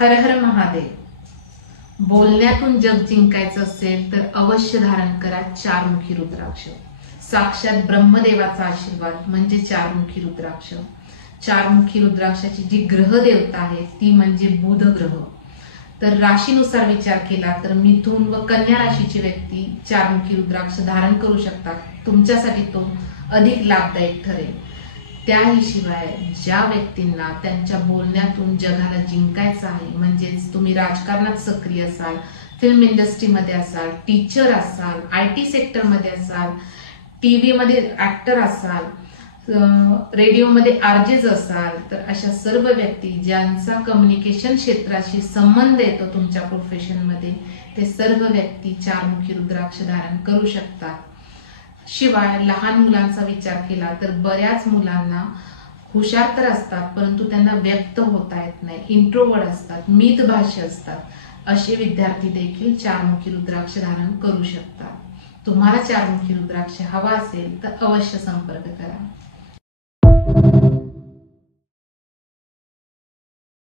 हर हर महादेव. बोलण्यातून जग जिंकायचं असेल तर अवश्य धारण करा चारमुखी रुद्राक्ष. साक्षात ब्रह्मदेवाचा आशीर्वाद म्हणजे चारमुखी रुद्राक्ष. चारमुखी रुद्राक्षाची जी ग्रह देवता आहे ती म्हणजे बुध ग्रह. तर राशीनुसार विचार केला तर मिथुन व कन्या राशीची व्यक्ती चारमुखी रुद्राक्ष धारण करू शकतात. तुमच्यासाठी तो अधिक लाभदायक ठरेल. त्याही शिवाय ज्या व्यक्तींना त्यांच्या बोलण्यातून जगाला जिंकायचं आहे, म्हणजेच तुम्ही राजकारणात सक्रिय असाल, फिल्म इंडस्ट्रीमध्ये असाल, टीचर असाल, IT सेक्टरमध्ये असाल, TV मध्ये ऍक्टर असाल, रेडिओमध्ये आरजेज असाल, तर अशा सर्व व्यक्ती ज्यांचा कम्युनिकेशन क्षेत्राशी संबंध येतो तुमच्या प्रोफेशनमध्ये, ते सर्व व्यक्ती चारमुखी रुद्राक्ष धारण करू शकतात. शिवाय लहान मुलांचा विचार केला तर बऱ्याच मुलांना हुशार तर असतात परंतु त्यांना व्यक्त होता येत नाही, इंट्रोवर्ट असतात, मितभाषी असतात. असे विद्यार्थी देखील चारमुखी रुद्राक्ष धारण करू शकतात. तुम्हाला चारमुखी रुद्राक्ष हवा असेल तर अवश्य संपर्क करा.